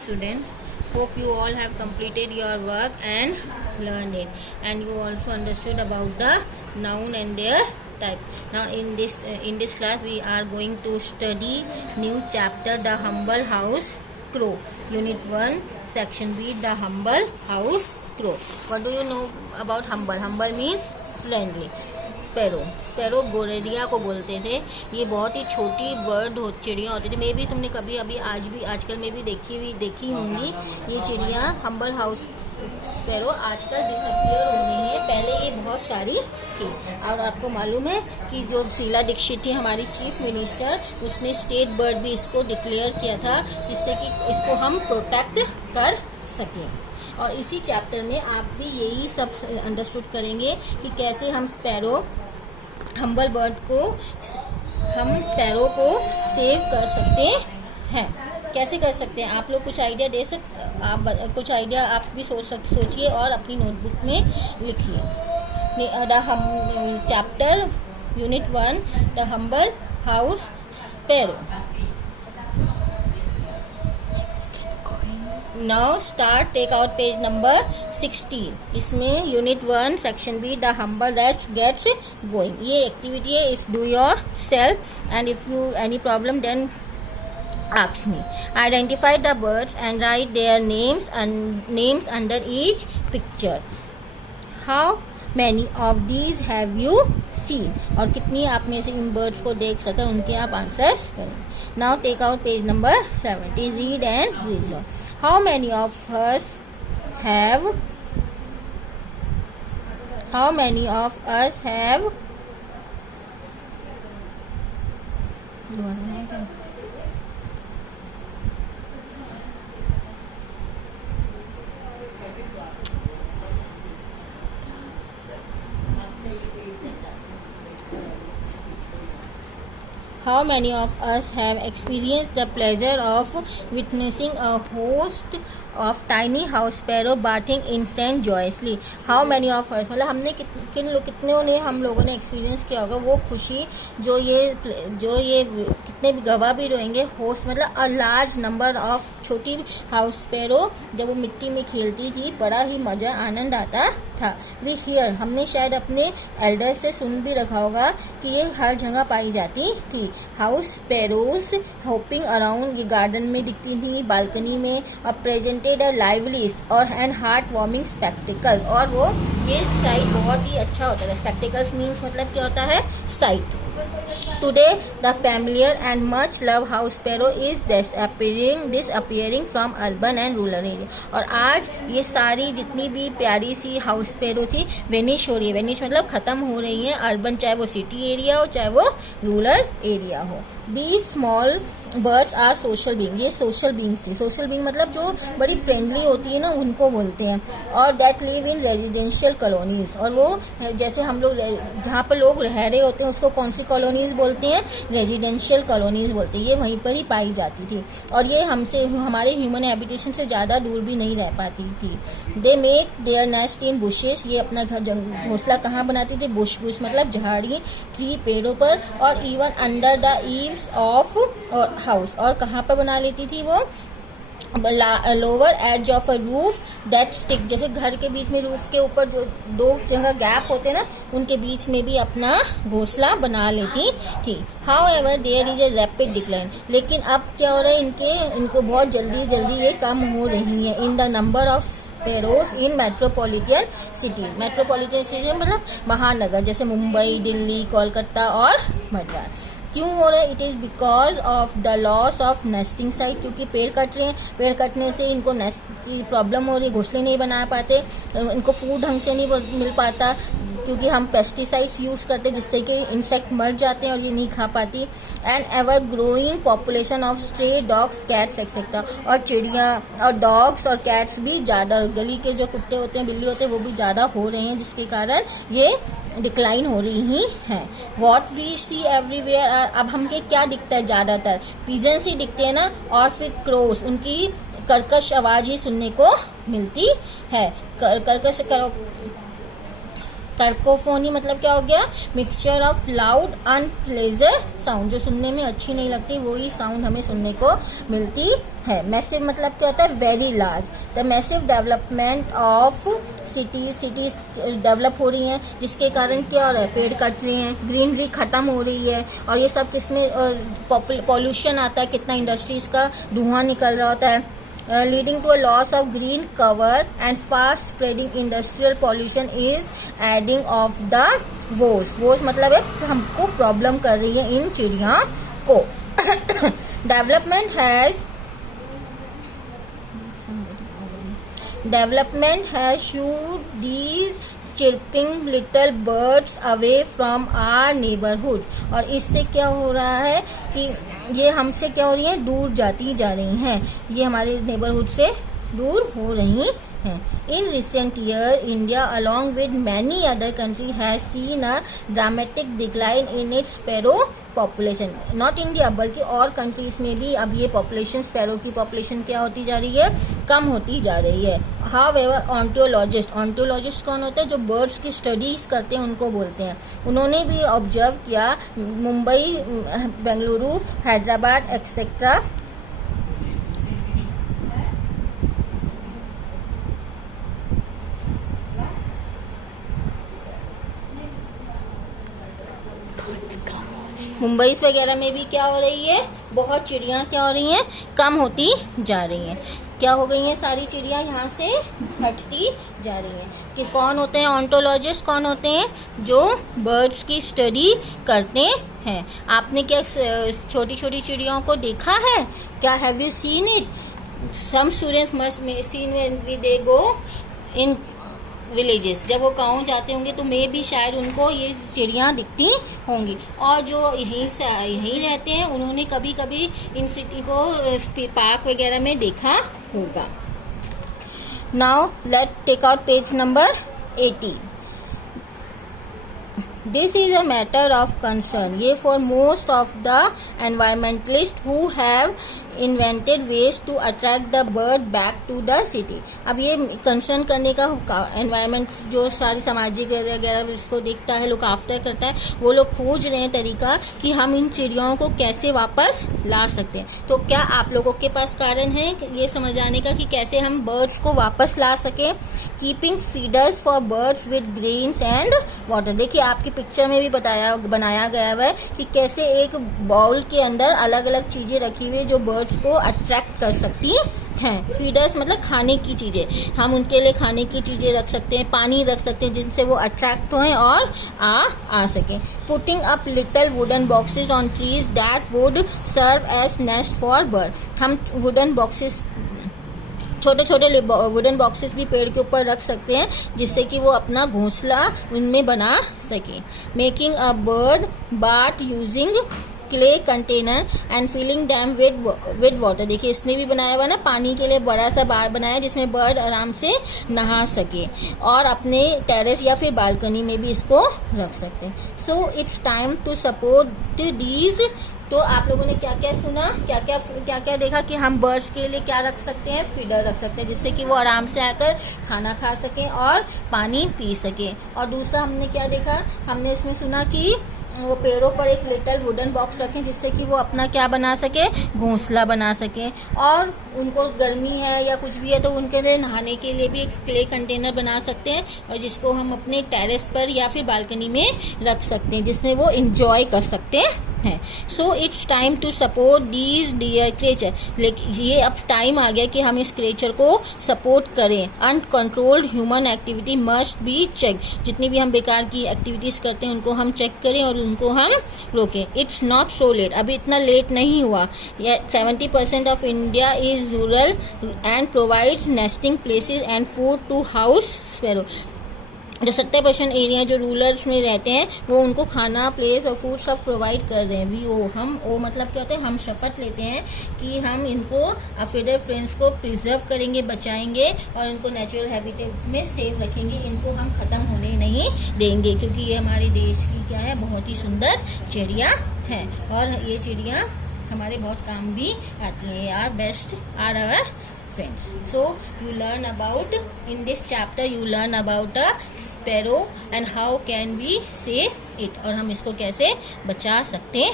students. Hope you all have completed your work and learned it, and you also understood about the noun and their type. Now in this class we are going to study new chapter, the humble house crow, unit 1, section B, the humble house crow. What do you know about humble? Humble means friendly. Sparrow गोरेरिया को बोलते थे. ये बहुत ही छोटी चिड़िया होती थी. मे भी तुमने कभी आजकल में भी देखी होंगी ये चिड़िया. हम्बल हाउस स्पैरो आजकल डिसअपियर हो गई है. पहले ये बहुत सारी थी. और आपको मालूम है कि जो शीला दीक्षित थी हमारी चीफ मिनिस्टर, उसने स्टेट बर्ड भी इसको डिक्लेयर किया था, जिससे कि इसको हम प्रोटेक्ट कर सकें. और इसी चैप्टर में आप भी यही सब अंडरस्टूड करेंगे कि कैसे हम हम्बल बर्ड को स्पैरो को सेव कर सकते हैं. कैसे कर सकते हैं आप लोग कुछ आइडिया दे कुछ आइडिया आप भी सोचिए और अपनी नोटबुक में लिखिए. Chapter unit 1, the humble house sparrow. Now start, take out page number 16. इसमें unit 1 section B, the humble that gets going. ये एक्टिविटी है. If do yourself and if you any problem then ask me. Identify the birds and write their names under each picture. How many of these have you seen? और कितनी आप में से in birds को देख सके उनके आप आंसर्स करें. Now take out page number 17. Read and reason. How many of us have How many of us have experienced the pleasure of witnessing a host of tiny house sparrow barking insane joyously? How many of us, मतलब हमने कितनों ने हम लोगों ने experience किया होगा वो खुशी जो ये कितने भी गवाह भी रहेंगे. होस्ट मतलब अ लार्ज नंबर ऑफ छोटी हाउस स्पैरो जब वो मिट्टी में खेलती थी, बड़ा ही मज़ा आनंद आता था. वी हियर, हमने शायद अपने एल्डर से सुन भी रखा होगा कि ये हर जगह पाई जाती थी. हाउस स्पैरोज होपिंग अराउंड, ये गार्डन में दिखती थी, बालकनी में. और प्रेजेंटेड अ लाइवली और एंड हार्ट वार्मिंग स्पेक्टिकल. और वो ये साइट बहुत ही अच्छा होता है. स्पेक्टिकल्स मीन्स मतलब क्या होता है, site. Today, the familiar and much loved house sparrow is disappearing from urban and rural area. और आज ये सारी जितनी भी प्यारी सी हाउस स्पैरो थी वेनिश हो रही है. वेनिश मतलब ख़त्म हो रही है. अर्बन चाहे वो सिटी एरिया हो चाहे वो रूरल एरिया हो. These small birds are social being. ये सोशल बींग्स थी. सोशल बींग मतलब जो बड़ी फ्रेंडली होती है ना, उनको बोलते हैं. और that live in residential colonies. और वो जैसे हम लोग जहाँ पर लोग रह रहे होते हैं उसको कौन सी कॉलोनीज बोलते हैं, रेजिडेंशियल कॉलोनीज बोलते हैं. ये वहीं पर ही पाई जाती थी. और ये हमारे ह्यूमन हैबिटेशन से ज़्यादा दूर भी नहीं रह पाती थी. They make their nest in bushes. ये अपना घोंसला कहाँ बनाती थी, बुश मतलब झाड़ी, ट्री पेड़ों पर. और even under the eaves of house. और कहाँ पर बना लेती थी वो, lower edge of a roof that stick. जैसे घर के बीच में रूफ के ऊपर जो 2 जगह गैप होते हैं ना, उनके बीच में भी अपना घोंसला बना लेती थी. However there is a rapid decline. लेकिन अब क्या हो रहा है, इनको बहुत जल्दी ये कम हो रही है. In the number of sparrows in metropolitan city. Metropolitan city मतलब महानगर, जैसे मुंबई, दिल्ली, कोलकाता और मद्रास. क्यों हो रहा है, it is because of the loss of nesting site. क्योंकि पेड़ कट रहे हैं. पेड़ कटने से इनको नेस्ट की प्रॉब्लम हो रही है. घोंसले नहीं बना पाते, इनको फूड ढंग से नहीं मिल पाता, क्योंकि हम पेस्टिसाइड्स यूज़ करते हैं जिससे कि इंसेक्ट मर जाते हैं और ये नहीं खा पाती. And ever growing population of stray dogs, cats etcetera. और चिड़िया और डॉग्स और कैट्स भी ज़्यादा, गली के जो कुत्ते होते हैं, बिल्ली होते हैं, वो भी ज़्यादा हो रहे हैं, जिसके कारण ये डिक्लाइन हो रही ही हैं. What we see everywhere. अब हमके क्या दिखता है ज़्यादातर, पिजन्स ही दिखते हैं ना, और फिर क्रोस, उनकी कर्कश आवाज़ ही सुनने को मिलती है. कर्कश कैकोफोनी मतलब क्या हो गया, mixture of loud unpleasant sound, जो सुनने में अच्छी नहीं लगती वही साउंड हमें सुनने को मिलती है। मैसिव मतलब क्या होता है, very large. The massive development of cities develop हो रही हैं, जिसके कारण क्या हो रहा है, पेड़ कट रहे हैं, ग्रीनरी ख़त्म हो रही है, और ये सब किसमें पॉल्यूशन आता है, कितना इंडस्ट्रीज़ का धुआं निकल रहा होता है, leading to a loss of green cover and fast spreading industrial pollution is adding of the woes मतलब है हमको प्रॉब्लम कर रही है इन चिड़िया को। development has shooed these chirping little birds away from our neighborhoods, और इससे क्या हो रहा है कि ये हमसे क्या हो रही हैं, दूर जाती जा रही हैं, ये हमारे नेबरहुड से दूर हो रही हैं। In recent year India along with many other country has seen a dramatic decline in its sparrow population. Not India बल्कि और कंट्रीज में भी अब ये पॉपुलेशन, स्पैरो की पॉपुलेशन क्या होती जा रही है, कम होती जा रही है। हाउएवर ऑर्निथोलॉजिस्ट कौन होते हैं, जो बर्ड्स की स्टडीज करते हैं उनको बोलते हैं। उन्होंने भी ऑब्जर्व किया मुंबई, बेंगलुरु, हैदराबाद एक्सेट्रा मुंबई वगैरह में भी क्या हो रही है, बहुत चिड़ियाँ क्या हो रही हैं, कम होती जा रही हैं। क्या हो गई हैं, सारी चिड़ियाँ यहाँ से हटती जा रही हैं। कि कौन होते हैं ऑर्निथोलॉजिस्ट, कौन होते हैं, जो बर्ड्स की स्टडी करते हैं। आपने क्या छोटी छोटी चिड़ियाओं को देखा है क्या, have you seen it? Some students must seen when they go in villages, जब वो गाँव जाते होंगे तो मे भी शायद उनको ये चिड़ियाँ दिखती होंगी, और जो यहीं रहते हैं उन्होंने कभी कभी इन सिटी को पार्क वगैरह में देखा होगा। Now let take out page number 80। This is a matter of concern, ये for most of the environmentalists who have invented ways to attract the bird back to the city। अब ये concern करने का environment, जो सारी सामाजिक वगैरह इसको देखता है, लुक आफ्टर करता है, वो लोग खोज रहे हैं तरीका कि हम इन चिड़ियाओं को कैसे वापस ला सकते हैं। तो क्या आप लोगों के पास कारण है ये समझ आने का कि कैसे हम बर्ड्स को वापस ला सकें? Keeping feeders for birds with grains and water. देखिए आपकी पिक्चर में भी बनाया गया है कि कैसे एक बाउल के अंदर अलग अलग चीज़ें रखी हुई जो बर्ड्स को अट्रैक्ट कर सकती हैं। फीडर्स मतलब खाने की चीज़ें, हम उनके लिए खाने की चीज़ें रख सकते हैं, पानी रख सकते हैं जिनसे वो अट्रैक्ट होएं और आ सकें। Putting up little wooden boxes on trees that would serve as nest for bird. हम वुडन बॉक्सेस, छोटे छोटे वुडन बॉक्सेस भी पेड़ के ऊपर रख सकते हैं जिससे कि वो अपना घोंसला उनमें बना सके। Making a bird bath using clay container and filling them with water. देखिए इसने भी बनाया हुआ ना, पानी के लिए बड़ा सा बार बनाया जिसमें बर्ड आराम से नहा सके, और अपने टेरेस या फिर बालकनी में भी इसको रख सकते हैं। So it's time to support these. तो आप लोगों ने क्या क्या सुना, क्या क्या देखा कि हम बर्ड्स के लिए क्या रख सकते हैं, फीडर रख सकते हैं जिससे कि वो आराम से आकर खाना खा सकें और पानी पी सकें। और दूसरा हमने क्या देखा, हमने इसमें सुना कि वो पेड़ों पर एक लिटिल वुडन बॉक्स रखें जिससे कि वो अपना क्या बना सके, घोंसला बना सकें, और उनको गर्मी है या कुछ भी है तो उनके लिए नहाने के लिए भी एक क्ले कंटेनर बना सकते हैं और जिसको हम अपने टेरेस पर या फिर बालकनी में रख सकते हैं जिसमें वो इंजॉय कर सकते हैं। So it's time to support these dear creature. लेकिन ये अब टाइम आ गया कि हम इस क्रिएचर को सपोर्ट करें। Uncontrolled human activity must be check. जितनी भी हम बेकार की एक्टिविटीज़ करते हैं उनको हम चेक करें और उनको हम रोकें। इट्स नॉट सो लेट, अभी इतना लेट नहीं हुआ। 70% of India is rural and provides nesting places and food to house sparrow. जो 70% एरिया जो रूरल्स में रहते हैं वो उनको खाना, प्लेस और फूड सब प्रोवाइड कर रहे हैं। हम मतलब क्या होता है, हम शपथ लेते हैं कि हम इनको अफेडर फ्रेंड्स को प्रिजर्व करेंगे, बचाएंगे और इनको नेचुरल हैबिटेट में सेव रखेंगे। इनको हम ख़त्म होने नहीं देंगे क्योंकि ये हमारे देश की क्या है, बहुत ही सुंदर चिड़िया है और ये चिड़िया हमारे बहुत काम भी आती हैं। Are best are our friends. So you learn about, in this chapter you learn about a sparrow and how can we save it, और हम इसको कैसे बचा सकते